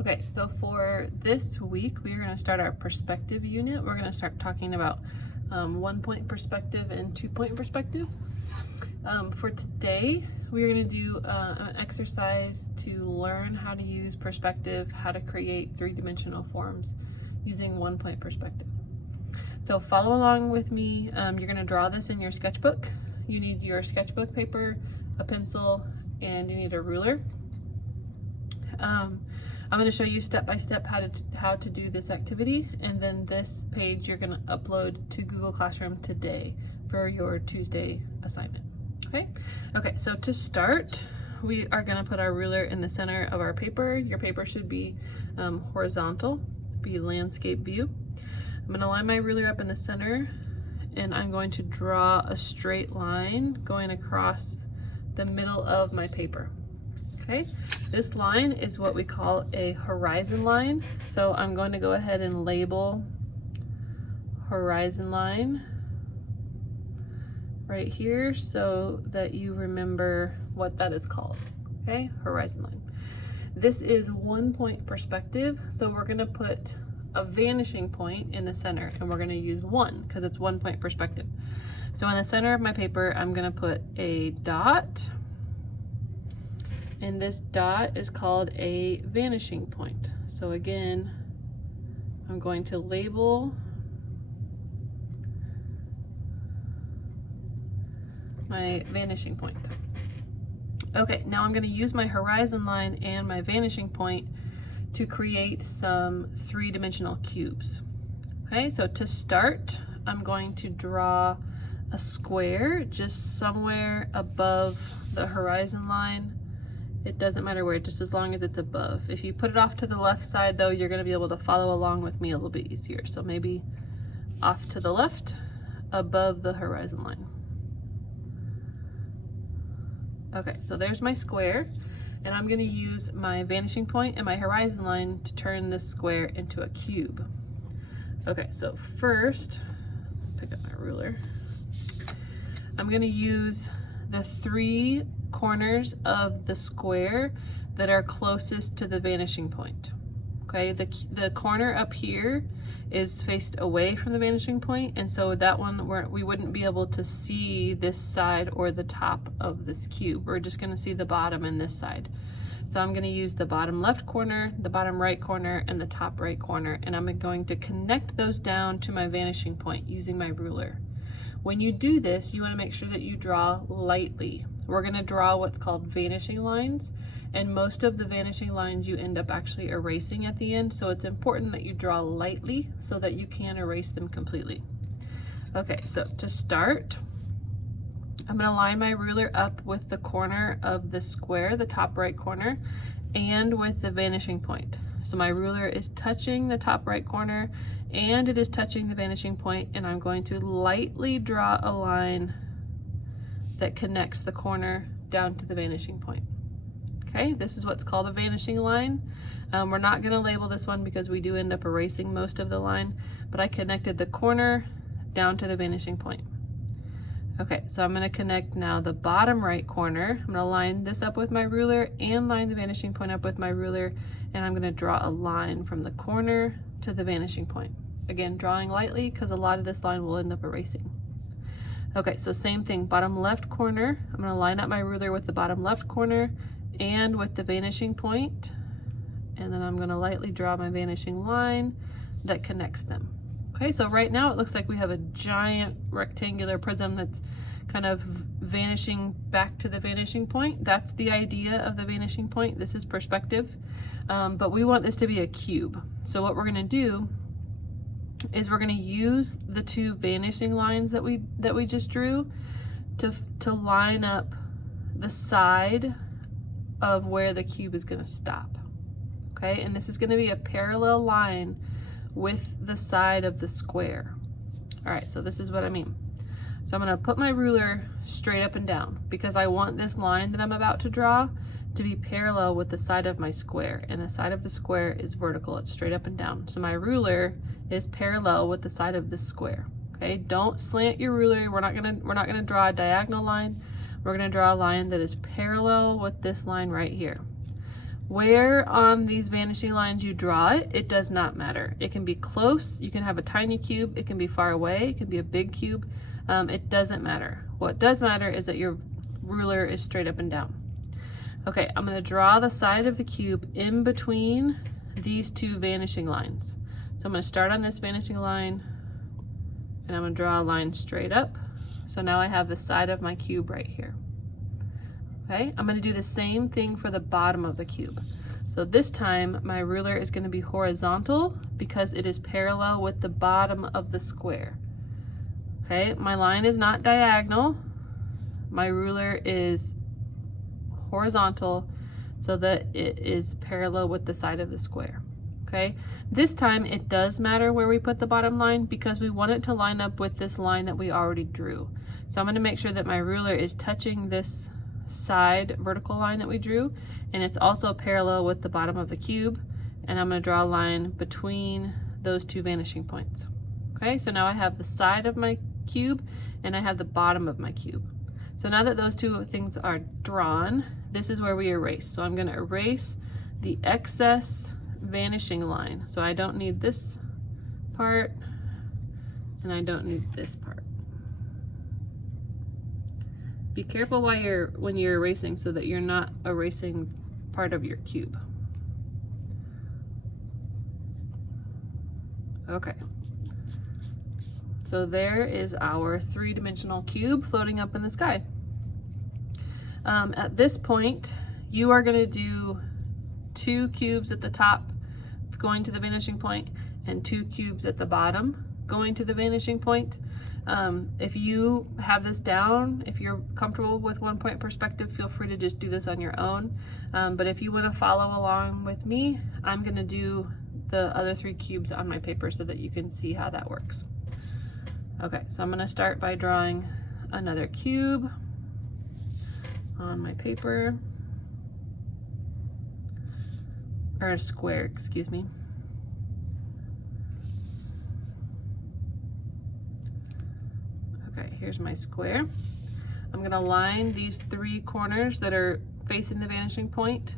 Okay, so for this week, we are going to start our perspective unit. We're going to start talking about 1-point perspective and 2-point perspective. For today, we are going to do an exercise to learn how to use perspective, how to create three-dimensional forms using 1-point perspective. So follow along with me. You're going to draw this in your sketchbook. You need your sketchbook paper, a pencil, and you need a ruler. I'm going to show you step by step how to do this activity, and then this page you're going to upload to Google Classroom today for your Tuesday assignment. Okay, so to start, we are going to put our ruler in the center of our paper. Your paper should be horizontal, be landscape view. I'm going to line my ruler up in the center, and I'm going to draw a straight line going across the middle of my paper. Okay, this line is what we call a horizon line. So I'm going to go ahead and label horizon line right here so that you remember what that is called. Okay, horizon line. This is 1-point perspective, so we're going to put a vanishing point in the center, and we're going to use 1 because it's 1-point perspective. So in the center of my paper, I'm going to put a dot. And this dot is called a vanishing point. So again, I'm going to label my vanishing point. Okay, now I'm going to use my horizon line and my vanishing point to create some three-dimensional cubes. Okay, so to start, I'm going to draw a square just somewhere above the horizon line. It doesn't matter where, just as long as it's above. If you put it off to the left side though, you're going to be able to follow along with me a little bit easier. So maybe off to the left, above the horizon line. Okay, so there's my square, and I'm going to use my vanishing point and my horizon line to turn this square into a cube. Okay, so first, pick up my ruler. I'm going to use the 3 corners of the square that are closest to the vanishing point. Okay, the corner up here is faced away from the vanishing point, and so that one we wouldn't be able to see this side or the top of this cube. We're just going to see the bottom and this side. So I'm going to use the bottom left corner, the bottom right corner, and the top right corner, and I'm going to connect those down to my vanishing point using my ruler. When you do this, you want to make sure that you draw lightly. We're going to draw what's called vanishing lines, and most of the vanishing lines you end up actually erasing at the end, so it's important that you draw lightly so that you can erase them completely. Okay, so to start, I'm going to line my ruler up with the corner of the square, the top right corner, and with the vanishing point. So my ruler is touching the top right corner, and it is touching the vanishing point, and I'm going to lightly draw a line that connects the corner down to the vanishing point. Okay, this is what's called a vanishing line. We're not going to label this one because we do end up erasing most of the line, but I connected the corner down to the vanishing point. Okay, so I'm going to connect now the bottom right corner. I'm going to line this up with my ruler and line the vanishing point up with my ruler, and I'm going to draw a line from the corner to the vanishing point. Again, drawing lightly because a lot of this line will end up erasing. Okay, so same thing, bottom left corner. I'm going to line up my ruler with the bottom left corner and with the vanishing point, and then I'm going to lightly draw my vanishing line that connects them. Okay, so right now it looks like we have a giant rectangular prism that's kind of vanishing back to the vanishing point. That's the idea of the vanishing point. This is perspective, but we want this to be a cube. So what we're going to do is we're going to use the 2 vanishing lines that we just drew to line up the side of where the cube is going to stop. Okay, and this is going to be a parallel line with the side of the square. All right, so this is what I mean. So I'm going to put my ruler straight up and down because I want this line that I'm about to draw to be parallel with the side of my square, and the side of the square is vertical. It's straight up and down. So my ruler is parallel with the side of this square. Okay, don't slant your ruler. We're not gonna draw a diagonal line. We're gonna draw a line that is parallel with this line right here. Where on these vanishing lines you draw it, it does not matter. It can be close, you can have a tiny cube, it can be far away, it can be a big cube. It doesn't matter. What does matter is that your ruler is straight up and down. Okay, I'm gonna draw the side of the cube in between these two vanishing lines. So I'm gonna start on this vanishing line and I'm gonna draw a line straight up. So now I have the side of my cube right here. Okay, I'm gonna do the same thing for the bottom of the cube. So this time my ruler is gonna be horizontal because it is parallel with the bottom of the square. Okay, my line is not diagonal. My ruler is horizontal so that it is parallel with the side of the square. Okay, this time it does matter where we put the bottom line because we want it to line up with this line that we already drew. So I'm gonna make sure that my ruler is touching this side vertical line that we drew, and it's also parallel with the bottom of the cube, and I'm going to draw a line between those two vanishing points. Okay, so now I have the side of my cube and I have the bottom of my cube. So now that those two things are drawn, this is where we erase. So I'm going to erase the excess vanishing line. So I don't need this part and I don't need this part. Be careful when you're erasing so that you're not erasing part of your cube. Okay. So there is our three-dimensional cube floating up in the sky. At this point, you are going to do 2 cubes at the top going to the vanishing point and 2 cubes at the bottom going to the vanishing point. If you have this down, if you're comfortable with 1-point perspective, feel free to just do this on your own. But if you want to follow along with me, I'm going to do the other 3 cubes on my paper so that you can see how that works. Okay, so I'm going to start by drawing another cube on my paper, or a square, excuse me. Okay, here's my square. I'm gonna line these 3 corners that are facing the vanishing point,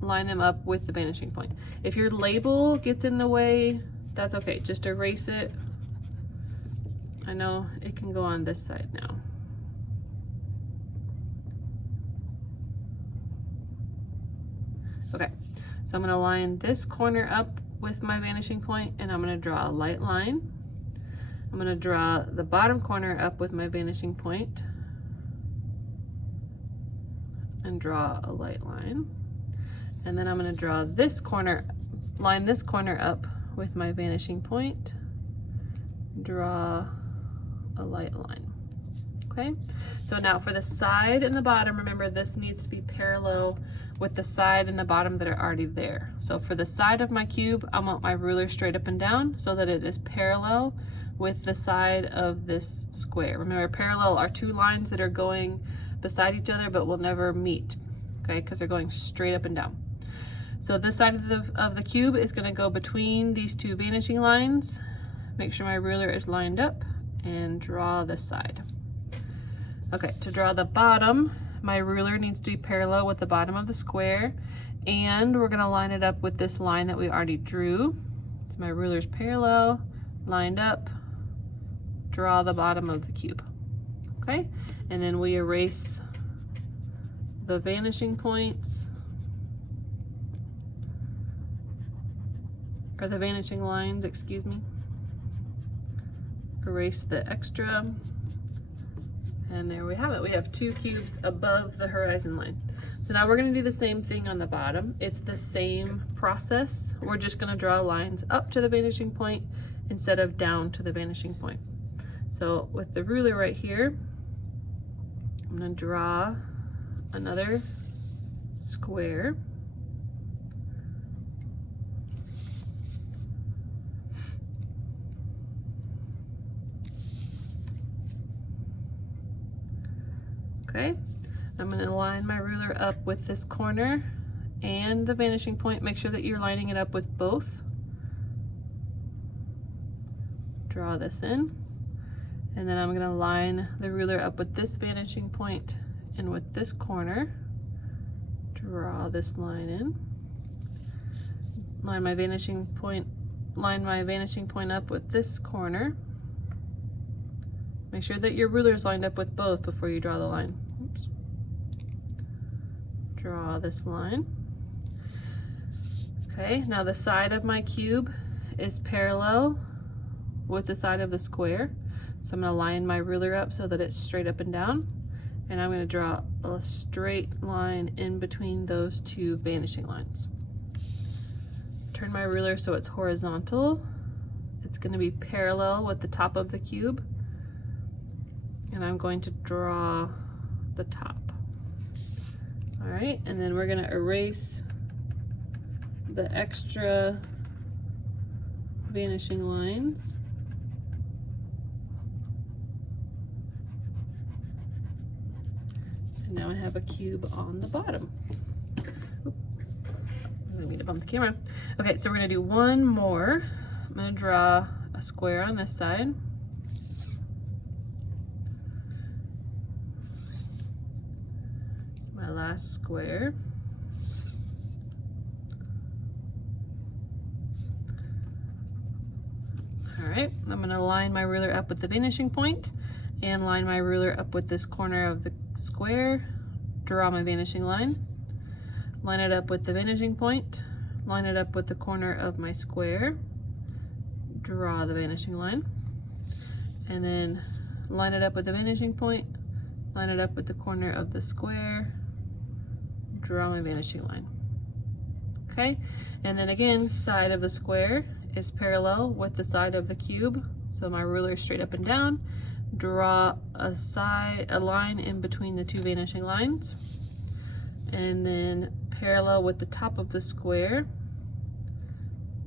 line them up with the vanishing point. If your label gets in the way, that's okay, just erase it. I know it can go on this side now. Okay, so I'm gonna line this corner up with my vanishing point and I'm gonna draw a light line. I'm going to draw the bottom corner up with my vanishing point and draw a light line. And then I'm going to draw this corner, line this corner up with my vanishing point, draw a light line. Okay, so now for the side and the bottom, remember this needs to be parallel with the side and the bottom that are already there. So for the side of my cube, I want my ruler straight up and down so that it is parallel with the side of this square. Remember, parallel are 2 lines that are going beside each other but will never meet, okay, because they're going straight up and down. So this side of the cube is going to go between these 2 vanishing lines. Make sure my ruler is lined up and draw this side. Okay, to draw the bottom, my ruler needs to be parallel with the bottom of the square, and we're going to line it up with this line that we already drew. So my ruler's parallel, lined up, draw the bottom of the cube. Okay, and then we erase the vanishing points, or the vanishing lines, excuse me. Erase the extra, and there we have it. We have 2 cubes above the horizon line. So now we're going to do the same thing on the bottom. It's the same process. We're just going to draw lines up to the vanishing point instead of down to the vanishing point. So with the ruler right here, I'm going to draw another square. Okay, I'm going to line my ruler up with this corner and the vanishing point. Make sure that you're lining it up with both. Draw this in, and then I'm going to line the ruler up with this vanishing point and with this corner. Draw this line in. Line my vanishing point up with this corner. Make sure that your ruler is lined up with both before you draw the line. Oops. Draw this line. Okay, now the side of my cube is parallel with the side of the square. So I'm going to line my ruler up so that it's straight up and down. And I'm going to draw a straight line in between those two vanishing lines. Turn my ruler so it's horizontal. It's going to be parallel with the top of the cube. And I'm going to draw the top. All right, and then we're going to erase the extra vanishing lines. And now I have a cube on the bottom. I need to bump the camera. Okay, so we're gonna do one more. I'm gonna draw a square on this side. My last square. All right, I'm gonna line my ruler up with the vanishing point and line my ruler up with this corner of the square, draw my vanishing line, line it up with the vanishing point, line it up with the corner of my square, draw the vanishing line, and then line it up with the vanishing point, line it up with the corner of the square, draw my vanishing line. Okay, and then again, side of the square is parallel with the side of the cube, so my ruler is straight up and down. Draw a line in between the two vanishing lines, and then parallel with the top of the square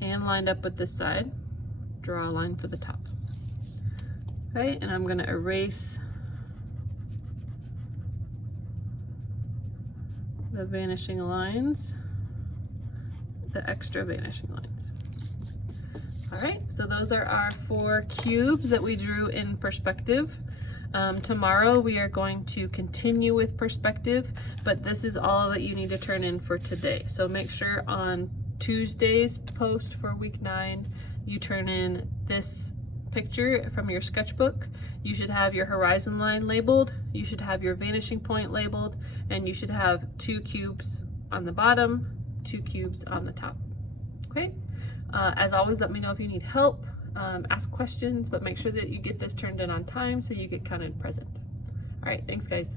and lined up with this side, draw a line for the top. Okay, and I'm going to erase the vanishing lines, the extra vanishing lines. All right, so those are our 4 cubes that we drew in perspective. Tomorrow we are going to continue with perspective, but this is all that you need to turn in for today. So make sure on Tuesday's post for week 9, you turn in this picture from your sketchbook. You should have your horizon line labeled, you should have your vanishing point labeled, and you should have 2 cubes on the bottom, 2 cubes on the top. Okay? As always, let me know if you need help, ask questions, but make sure that you get this turned in on time so you get counted present. All right, thanks guys.